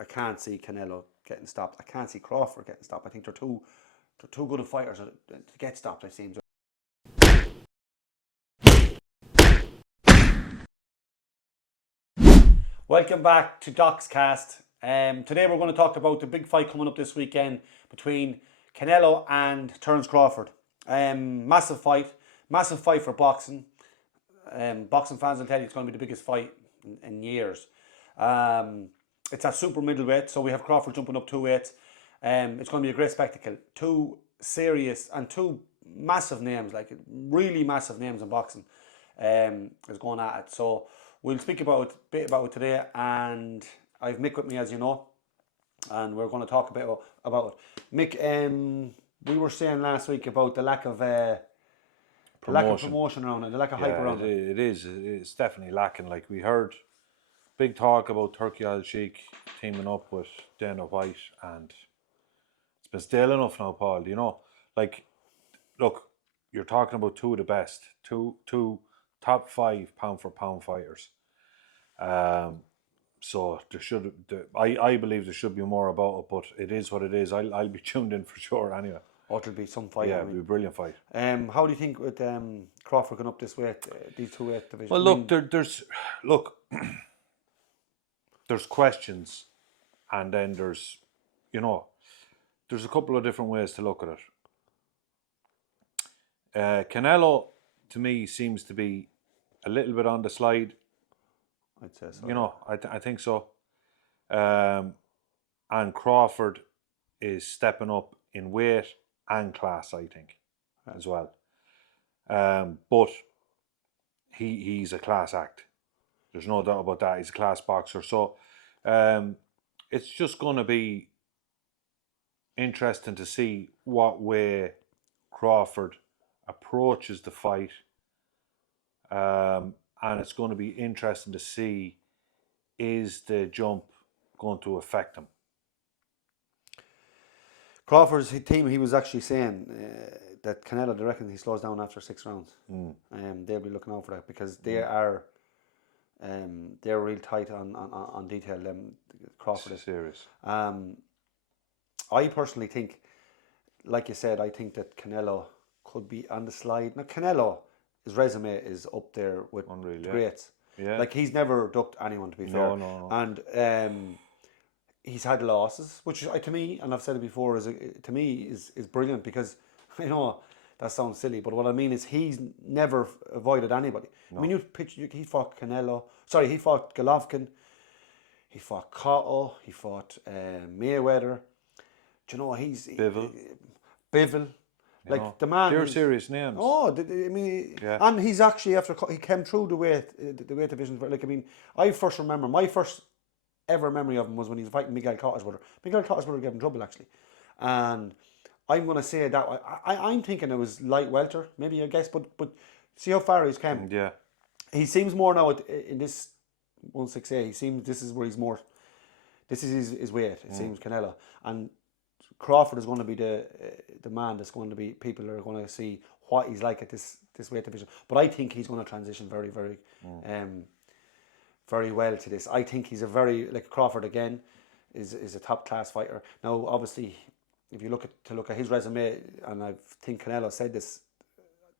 I can't see Canelo getting stopped. I can't see Crawford getting stopped. I think they're too good of fighters to get stopped, it seems. Welcome back to Doc's Cast. Today we're going to talk about the big fight coming up this weekend between Canelo and Terence Crawford. Massive fight for boxing. Boxing fans will tell you it's going to be the biggest fight in years. It's at super middleweight, so we have Crawford jumping up 2 weights. It's going to be a great spectacle. 2 serious and 2 massive names, like really massive names in boxing, is going at it. So we'll speak a bit about it today, and I've Mick with me, as you know, and we're going to talk a bit about it. Mick, we were saying last week about the lack of promotion around it, the lack of hype around it. It's definitely lacking. Like, we heard big talk about Turkey Al Sheikh teaming up with Dana White, and it's been still enough now, Paul. You know, like, look, you're talking about 2 of the best, two top 5 pound for pound fighters. So I believe there should be more about it, but it is what it is. I'll be tuned in for sure anyway. Oh, it'll be some fight. Yeah, it'll be a brilliant fight. How do you think with Crawford going up this weight, these 2 weight divisions? Well, look, there's questions, and then there's a couple of different ways to look at it. Canelo, to me, seems to be a little bit on the slide. I'd say so. I think so. And Crawford is stepping up in weight and class, I think, as well. But he's a class act. There's no doubt about that. He's a class boxer. So it's just going to be interesting to see what way Crawford approaches the fight. And it's going to be interesting to see, is the jump going to affect him? Crawford's team, he was actually saying that Canelo, they reckon he slows down after 6 rounds. They'll be looking out for that, because they are they're real tight on detail. Crawford is serious. I personally think, like you said, I think that Canelo could be on the slide. Now, Canelo, his resume is up there with the greats. Yeah. Like, he's never ducked anyone, to be fair. No. And he's had losses, which to me, and I've said it before, is brilliant, because I know that sounds silly, but what I mean is he's never avoided anybody. No. I mean, he fought Canelo. Sorry, he fought Golovkin. He fought Cotto. He fought Mayweather. Do you know, he's Bivol. Like, the man. They're serious names. Oh, I mean, yeah. And he's actually, after he came through the weight division. Like, I mean, my first ever memory of him was when he was fighting Miguel Cotto's brother. Miguel Cotto's brother gave him trouble, actually. And I'm going to say that I'm thinking it was light welter, maybe, I guess, but see how far he's come. Yeah. He seems more now in this 168. He seems this is where he's more. This is his weight. It seems, Canelo, and Crawford is going to be the man that's going to be, people are going to see what he's like at this weight division. But I think he's going to transition very, very very well to this. I think he's like Crawford again is a top class fighter. Now, obviously, if you look at his resume, and I think Canelo said this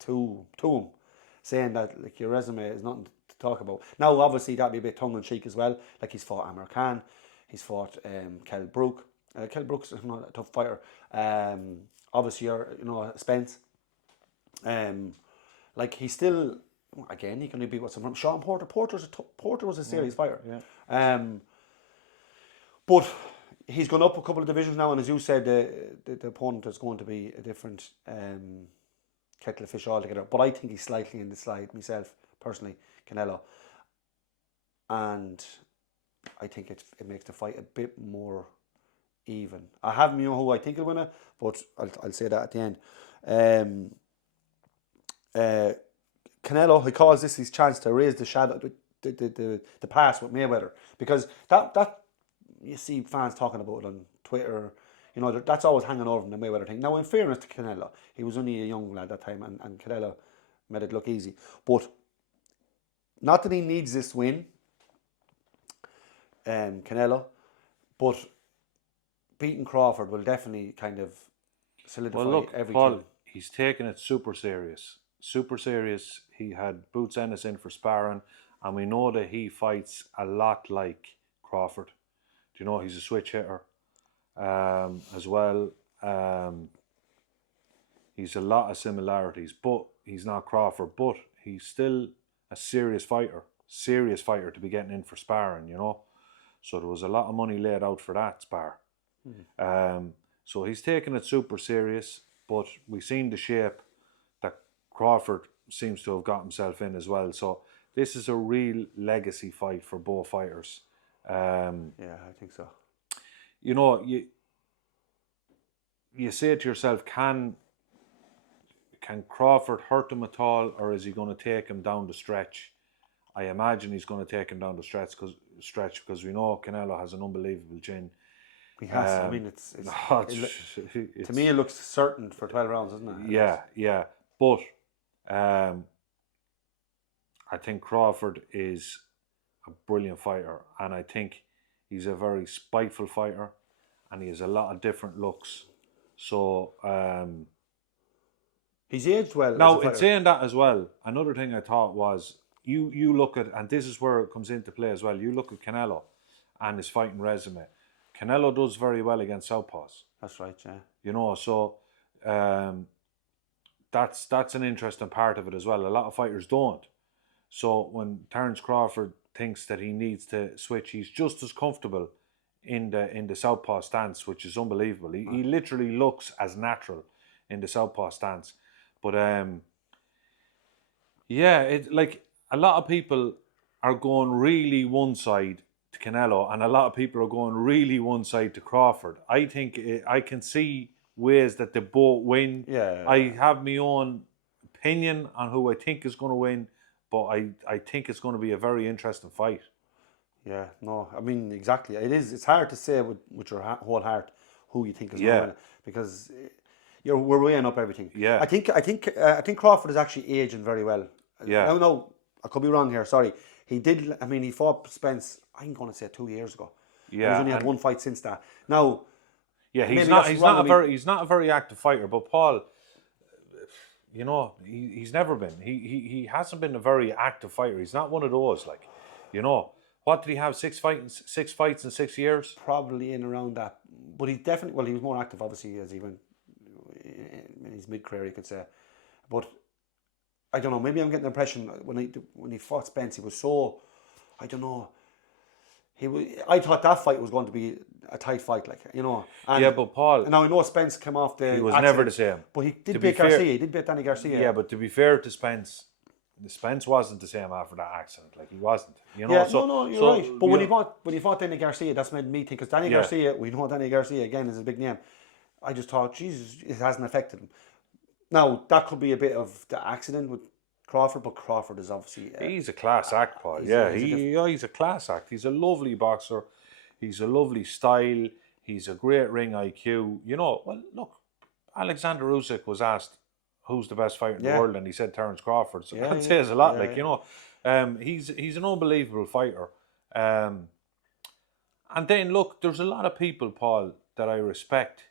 to him, saying that, like, your resume is nothing to talk about. Now, obviously, that'd be a bit tongue in cheek as well. Like, he's fought Amir Khan, he's fought Kell Brook. Kell Brook's not a tough fighter. Obviously, Spence. Like, he's still, again, he can beat what's from Sean Porter. Porter was a serious fighter. Yeah. But he's gone up a couple of divisions now, and as you said, the opponent is going to be a different kettle of fish altogether. But I think he's slightly in the slide myself, personally, Canelo. And I think it makes the fight a bit more even. I haven't who I think will win it, but I'll say that at the end. Canelo, he calls this his chance to raise the shadow, the past with Mayweather, because that you see fans talking about it on Twitter. You know, that's always hanging over the Mayweather thing. Now, in fairness to Canelo, he was only a young lad at that time, and Canelo made it look easy. But not that he needs this win, Canelo, But beating Crawford will definitely kind of solidify Well, look, everything. Paul, he's taken it super serious. Super serious. He had Boots Ennis in for sparring, and we know that he fights a lot like Crawford. Do you know he's a switch hitter as well? He's a lot of similarities, but he's not Crawford. But he's still a serious fighter to be getting in for sparring, you know. So there was a lot of money laid out for that spar. So he's taken it super serious, but we've seen the shape that Crawford seems to have got himself in as well. So this is a real legacy fight for both fighters. Yeah, I think so. You know, you say to yourself, can Crawford hurt him at all, or is he going to take him down the stretch? I imagine he's going to take him down the stretch because we know Canelo has an unbelievable chin. He has. I mean, to me, it looks certain for 12 rounds, doesn't it? Yeah. But I think Crawford is a brilliant fighter, and I think he's a very spiteful fighter, and he has a lot of different looks. So he's aged well. now, in saying that as well, another thing I thought was you look at, and this is where it comes into play as well. You look at Canelo and his fighting resume. Canelo does very well against southpaws. That's right, yeah. You know, so that's an interesting part of it as well. A lot of fighters don't. So when Terence Crawford thinks that he needs to switch, he's just as comfortable in the southpaw stance, which is unbelievable. He literally looks as natural in the southpaw stance. But yeah, it like a lot of people are going really one side to Canelo, and a lot of people are going really one side to Crawford. I think I can see ways that they both win. Yeah. I have my own opinion on who I think is going to win, but I think it's going to be a very interesting fight. Yeah, no, I mean, exactly. It is. It's hard to say with your whole heart who you think is going to win it, because we're weighing up everything. Yeah. I think Crawford is actually aging very well. Yeah. No, I could be wrong here. Sorry. He did. I mean, he fought Spence. I'm going to say 2 years ago. Yeah. He's only had one fight since that. Now. Yeah, he's not a very active fighter. But Paul, you know, he's never been. He hasn't been a very active fighter. He's not one of those, like, you know. What did he have? 6 fights in 6 years? Probably in around that. But he definitely, well, he was more active, obviously, as he went in his mid-career, you could say. But I don't know, maybe I'm getting the impression when he fought Spence, he was so, I don't know, I thought that fight was going to be a tight fight, like, you know. And yeah, but Paul... Now, I know Spence came off the He was accident, never the same. But he did beat Garcia. He did beat Danny Garcia. Yeah, but to be fair to Spence wasn't the same after that accident. Like, he wasn't. You know. Yeah, so, you're right. But when he fought Danny Garcia, that's made me think, because Danny Garcia, we know Danny Garcia again is a big name. I just thought, Jesus, it hasn't affected him. Now, that could be a bit of the accident with Crawford, but Crawford is obviously... he's a class act, Paul. He's a class act. He's a lovely boxer. He's a lovely style. He's a great ring IQ. You know, well, look, Alexander Usyk was asked who's the best fighter in the world, and he said Terence Crawford. So that says a lot. You know, he's an unbelievable fighter. And then, look, there's a lot of people, Paul, that I respect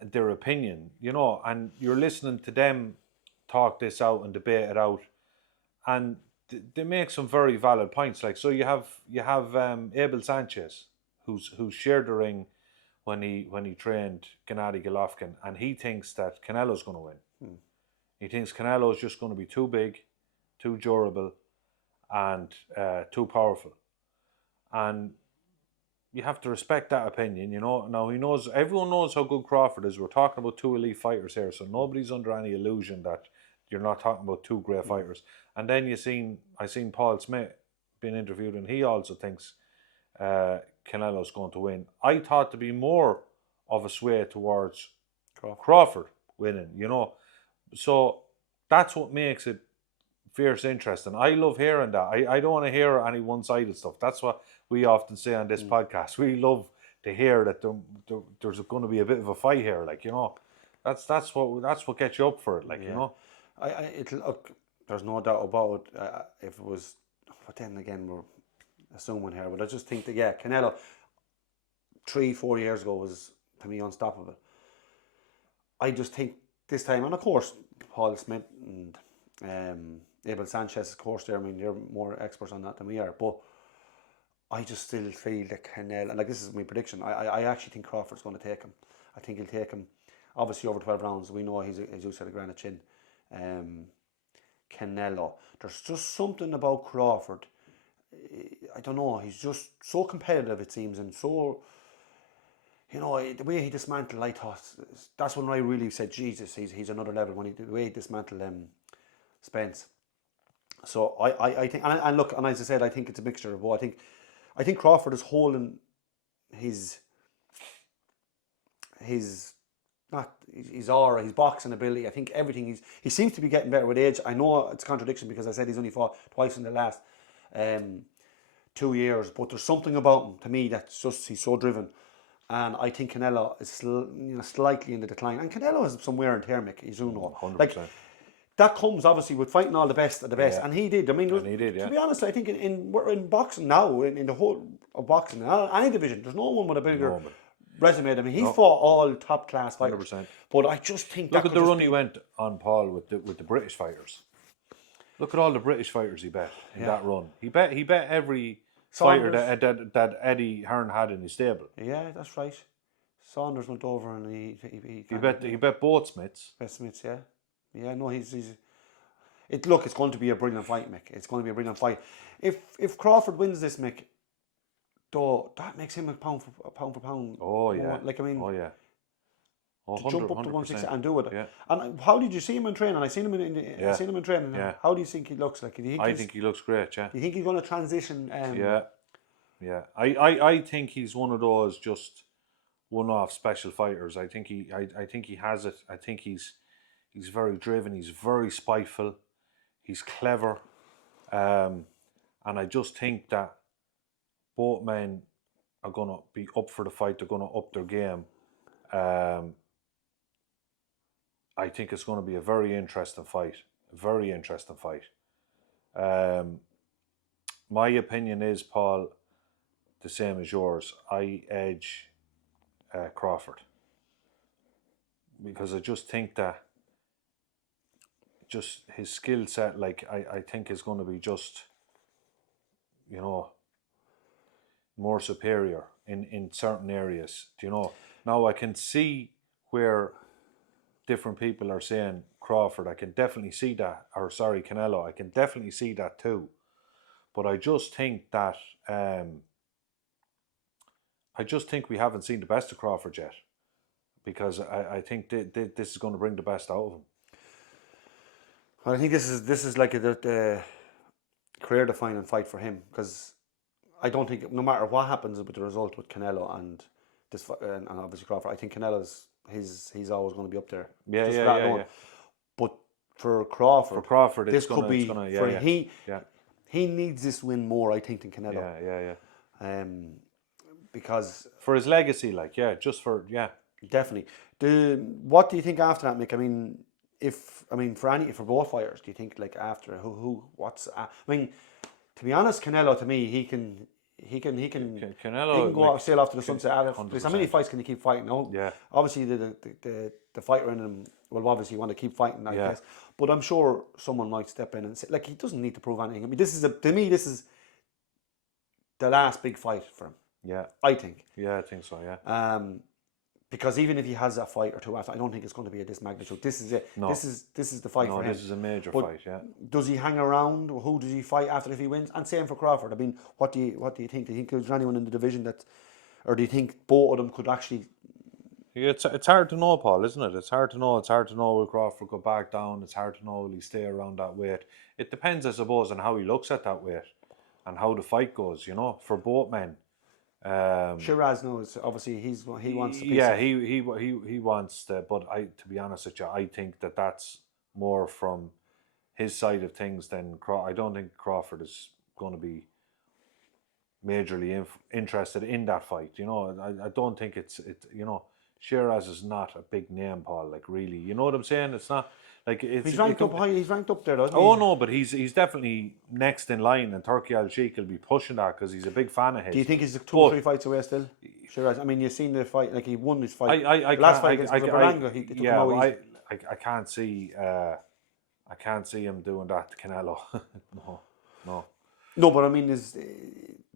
their opinion, you know, and you're listening to them talk this out and debate it out, and they make some very valid points. Like, so you have Abel Sanchez, who's shared the ring when he trained Gennady Golovkin, and he thinks that Canelo's going to win. He thinks Canelo is just going to be too big, too durable, and too powerful, and you have to respect that opinion, you know. Now, everyone knows how good Crawford is. We're talking about 2 elite fighters here, so nobody's under any illusion that you're not talking about 2 great fighters. And then I seen Paul Smith being interviewed, and he also thinks Canelo's going to win. I thought to be more of a sway towards Crawford winning, you know. So that's what makes it fierce interesting. I love hearing that. I don't want to hear any one-sided stuff. That's what we often say on this podcast. We love to hear that there's going to be a bit of a fight here, like, you know. That's what gets you up for it, like, you know. Look, there's no doubt about it. If it was, but then again, we're assuming here. But I just think that Canelo, 3-4 years ago was, to me, unstoppable. I just think this time, and of course, Paul Smith and Abel Sanchez, of course, I mean, they're more experts on that than we are. But I just still feel that Canelo, and like this is my prediction, I actually think Crawford's going to take him. I think he'll take him, obviously, over 12 rounds. We know he's, as you said, a granite chin. Canelo, there's just something about Crawford. I don't know, he's just so competitive, it seems, and so, you know, the way he dismantled, I thought, that's when I really said, Jesus, he's another level, when the way he dismantled Spence. So I think, and look, and as I said, I think it's a mixture of both. I think Crawford is holding his aura, his boxing ability. I think everything, he seems to be getting better with age. I know it's a contradiction because I said he's only fought twice in the last 2 years, but there's something about him, to me, that's just, he's so driven. And I think Canelo is slightly in the decline. And Canelo has some wear and tear, Mick, as you know. 100%. Like, that comes obviously with fighting all the best of the best, Yeah. and he did. I mean, he did, yeah. to be honest, I think in boxing now, in the whole of boxing, any division, there's no one with a bigger resume. I mean, he's fought all top class fighters. 100%. But I just think Look at the run he went on, Paul, with the British fighters. Look at all the British fighters he bet in that run. He bet every fighter that Eddie Hearn had in his stable. Yeah, that's right. Saunders went over and he bet both Smiths. Bet Smiths, yeah. Yeah, no, look, it's going to be a brilliant fight, Mick. It's going to be a brilliant fight. If Crawford wins this, Mick, though, that makes him a pound for pound. Oh yeah. More. Like, I mean, oh yeah. To jump up to 160 and do it. Yeah. And how did you see him in training? I seen him I seen him in training. Yeah. How do you think he looks like? I think he looks great. Yeah. Do you think he's going to transition? Yeah. I think he's one of those just one-off special fighters. I think he has it. I think he's very driven. He's very spiteful. He's clever, and I just think that both men are going to be up for the fight. They're going to up their game. I think it's going to be a very interesting fight. A very interesting fight. My opinion is, Paul, the same as yours. I edge Crawford because I just think that just his skill set, like I think is going to be just, you know, more superior in certain areas. Do you know? Now I can see where different people are saying Crawford. I can definitely see that, or sorry, Canelo. I can definitely see that too. But I just think that we haven't seen the best of Crawford yet, because I think this is going to bring the best out of him. I think this is like a career-defining fight for him, because I don't think, no matter what happens with the result with Canelo and this and obviously Crawford, I think Canelo's he's always going to be up there. Yeah. But for Crawford, this could be he needs this win more, I think, than Canelo. Yeah. Because for his legacy, definitely. What do you think after that, Mick? I mean, for both fighters, do you think, like, after to be honest, Canelo, to me, he can go sail off to the sunset. There's how many fights can he keep fighting? No, yeah. Obviously, the fighter in him will obviously want to keep fighting, I guess. But I'm sure someone might step in and say, like, he doesn't need to prove anything. I mean, this is the last big fight for him. Yeah, I think. Yeah, I think so. Yeah. Because even if he has a fight or two after, I don't think it's going to be at this magnitude. This is it. No. This is the fight for him. This is a major fight. Yeah. Does he hang around? Who does he fight after if he wins? And same for Crawford. I mean, what do you think? Do you think there's anyone in the division or do you think both of them could actually? Yeah, it's hard to know, Paul, isn't it? It's hard to know. It's hard to know will Crawford go back down. It's hard to know will he stay around that weight. It depends, I suppose, on how he looks at that weight and how the fight goes. You know, for both men. Shiraz knows. Obviously, he wants the piece. Yeah, he wants the. But to be honest with you, I think that's more from his side of things than I don't think Crawford is going to be majorly interested in that fight. You know, I don't think it's. You know, Shiraz is not a big name, Paul. Like really, you know what I'm saying? It's not like it's. He's ranked up high. He's ranked up there, doesn't he? Oh no, but he's definitely next in line, and Turkey Al Sheikh will be pushing that because he's a big fan of his. Do you think he's 2 or 3 fights away still? Sure. I mean, you've seen the fight. Like he won his fight. I the last fight against Berlanga, he took him out easy. I can't see. I can't see him doing that to Canelo. No, but I mean, is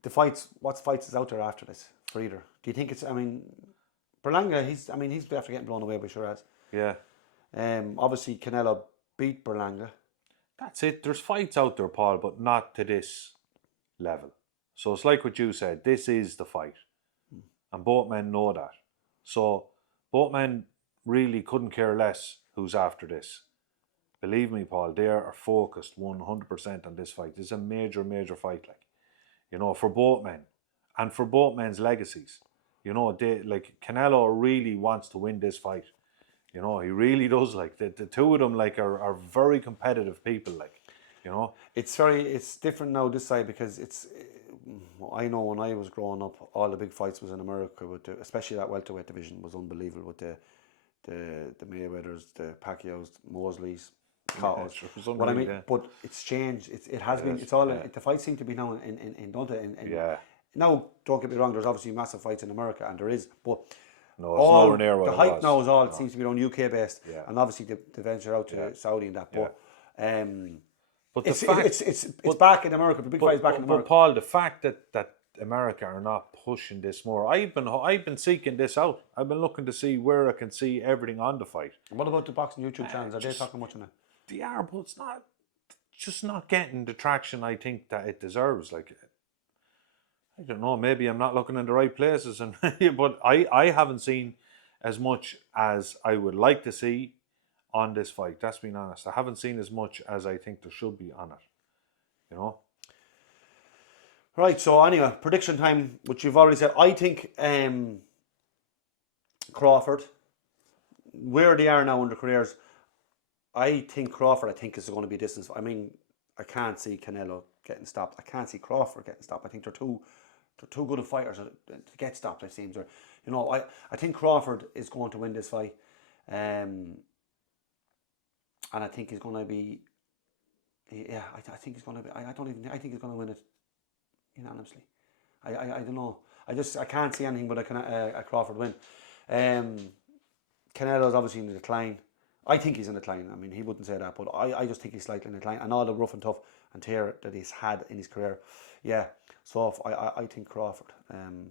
the fights? What fights is out there after this for either? Do you think it's? I mean, Berlanga. He's after getting blown away by Shiraz. Yeah. Obviously, Canelo beat Berlanga. That's it. There's fights out there, Paul, but not to this level. So it's like what you said. This is the fight, and both men know that. So both men really couldn't care less who's after this. Believe me, Paul, they are focused 100% on this fight. This is a major, major fight, like, you know, for both men and for both men's legacies. You know, they like Canelo really wants to win this fight. You know, he really does. Like the two of them, like are very competitive people. Like, you know, it's different now this side because it's. I know when I was growing up, all the big fights was in America, especially that welterweight division was unbelievable with the Mayweathers, the Pacquiaos, Mosleys. What I mean, but it's changed. It has been. It's all. The fights seem to be now in Now, don't get me wrong. There's obviously massive fights in America, and there is. But no, it's nowhere near what the hype now is all. It seems to be around UK based, and obviously the venture out to Saudi and that. But it's back in America. The big fight is back in America. But Paul, the fact that America are not pushing this more, I've been seeking this out. I've been looking to see where I can see everything on the fight. What about the boxing YouTube channels? Are they talking much on it? They are, but it's not getting the traction I think that it deserves. Like, I don't know, maybe I'm not looking in the right places, and but I haven't seen as much as I would like to see on this fight. That's being honest. I haven't seen as much as I think there should be on it. You know. Right. So anyway, prediction time, which you've already said. I think Crawford, where they are now in their careers. I think Crawford, is going to be distance. I mean, I can't see Canelo getting stopped. I can't see Crawford getting stopped. I think they're too good of fighters to get stopped, it seems. Or, you know, I think Crawford is going to win this fight. And I think he's going to be, I think he's going to be, I think he's going to win it unanimously. I don't know. I can't see anything but a Crawford win. Canelo's obviously in the decline. I think he's in decline. I mean, he wouldn't say that, but I just think he's slightly in decline. And all the rough and tough and tear that he's had in his career. Yeah. So I think Crawford. Crawford.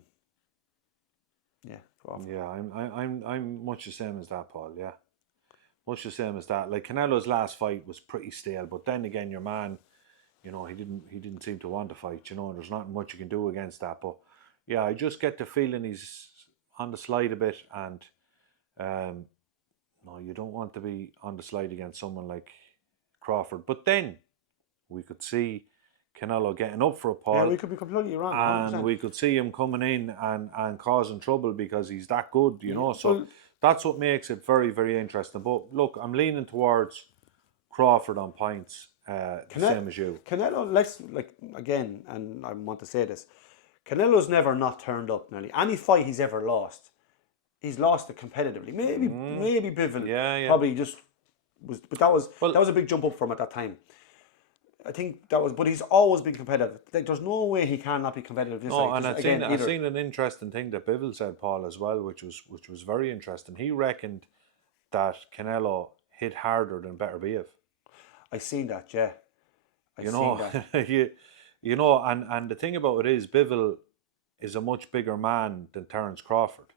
Yeah, I'm much the same as that, Paul. Yeah, much the same as that. Like Canelo's last fight was pretty stale, but then again, your man, you know, he didn't seem to want to fight. You know, and there's not much you can do against that. But yeah, I just get the feeling he's on the slide a bit, and no, you don't want to be on the slide against someone like Crawford. But then we could see Canelo getting up for a Paul. Yeah, we could be completely wrong. 100%. And we could see him coming in and causing trouble because he's that good, you know. So that's what makes it very, very interesting. But look, I'm leaning towards Crawford on points, the same as you. Canelo, again, and I want to say this, Canelo's never not turned up nearly. Any fight he's ever lost, he's lost it competitively. Maybe Bivol probably just was, but that was a big jump up for him at that time. I think that was, but he's always been competitive. Like, there's no way he cannot be competitive. I've seen an interesting thing that Bivol said, Paul, as well, which was very interesting. He reckoned that Canelo hit harder than Beterbiev. I seen that, yeah. You know, and the thing about it is, Bivol is a much bigger man than Terence Crawford.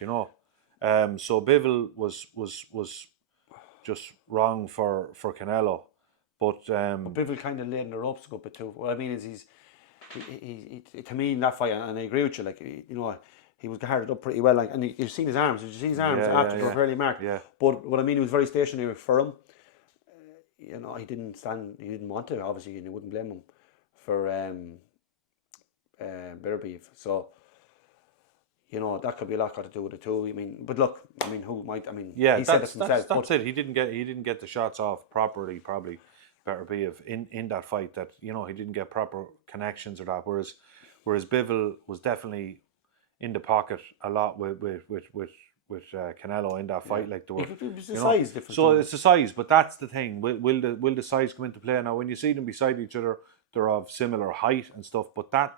You know, so Bivol was just wrong for Canelo, but Bivol kind of laid in the ropes a good bit too. What I mean is he to me in that fight, and I agree with you. Like, you know, he was guarded up pretty well. Like, and you've seen his arms. You've seen his arms after they were fairly marked. Yeah. But what I mean, he was very stationary for him. You know, he didn't stand. He didn't want to, obviously, and you wouldn't blame him for Beterbiev. So, you know, that could be a lot got to do with it too. I mean, but look, I mean, who might? I mean, yeah, he said it himself. That's it. He didn't get the shots off properly. Probably Beterbiev in that fight. That, you know, he didn't get proper connections or that. Whereas Bivol was definitely in the pocket a lot with Canelo in that fight, like they were. It was the you know. size difference. So it's the size, but that's the thing. Will the size come into play now? When you see them beside each other, they're of similar height and stuff, but that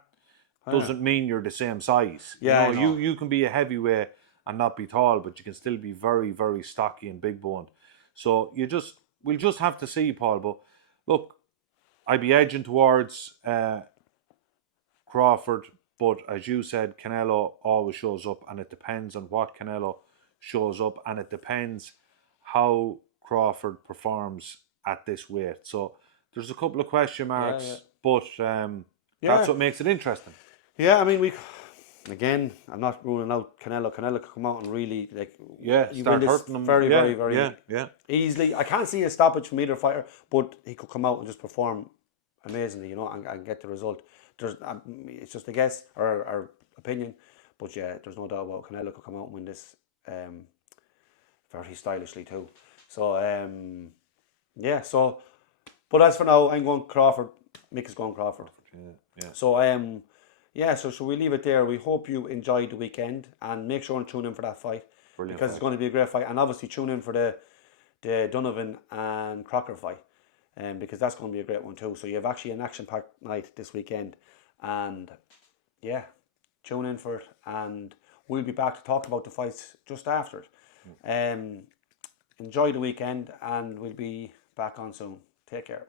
doesn't mean you're the same size. Yeah, you I know, know. you can be a heavyweight and not be tall, but you can still be very, very stocky and big boned. So we'll just have to see, Paul. But look, I'd be edging towards Crawford, but as you said, Canelo always shows up, and it depends on what Canelo shows up, and it depends how Crawford performs at this weight. So there's a couple of question marks, but that's what makes it interesting. Yeah, I mean, again, I'm not ruling out Canelo. Canelo could come out and really, like, you start win this hurting them. very, very, very yeah. easily. I can't see a stoppage from either fighter, but he could come out and just perform amazingly, you know, and get the result. It's just a guess or opinion, but yeah, there's no doubt about Canelo could come out and win this very stylishly too. So but as for now, I'm going Crawford. Mick is going Crawford. Yeah. So so shall we leave it there? We hope you enjoyed the weekend, and make sure and tune in for that fight. Brilliant because fight. It's going to be a great fight, and obviously tune in for the Donovan and Crocker fight. Because that's going to be a great one too. So you have actually an action-packed night this weekend, and yeah, tune in for it, and we'll be back to talk about the fights just after it. Enjoy the weekend, and we'll be back on soon. Take care.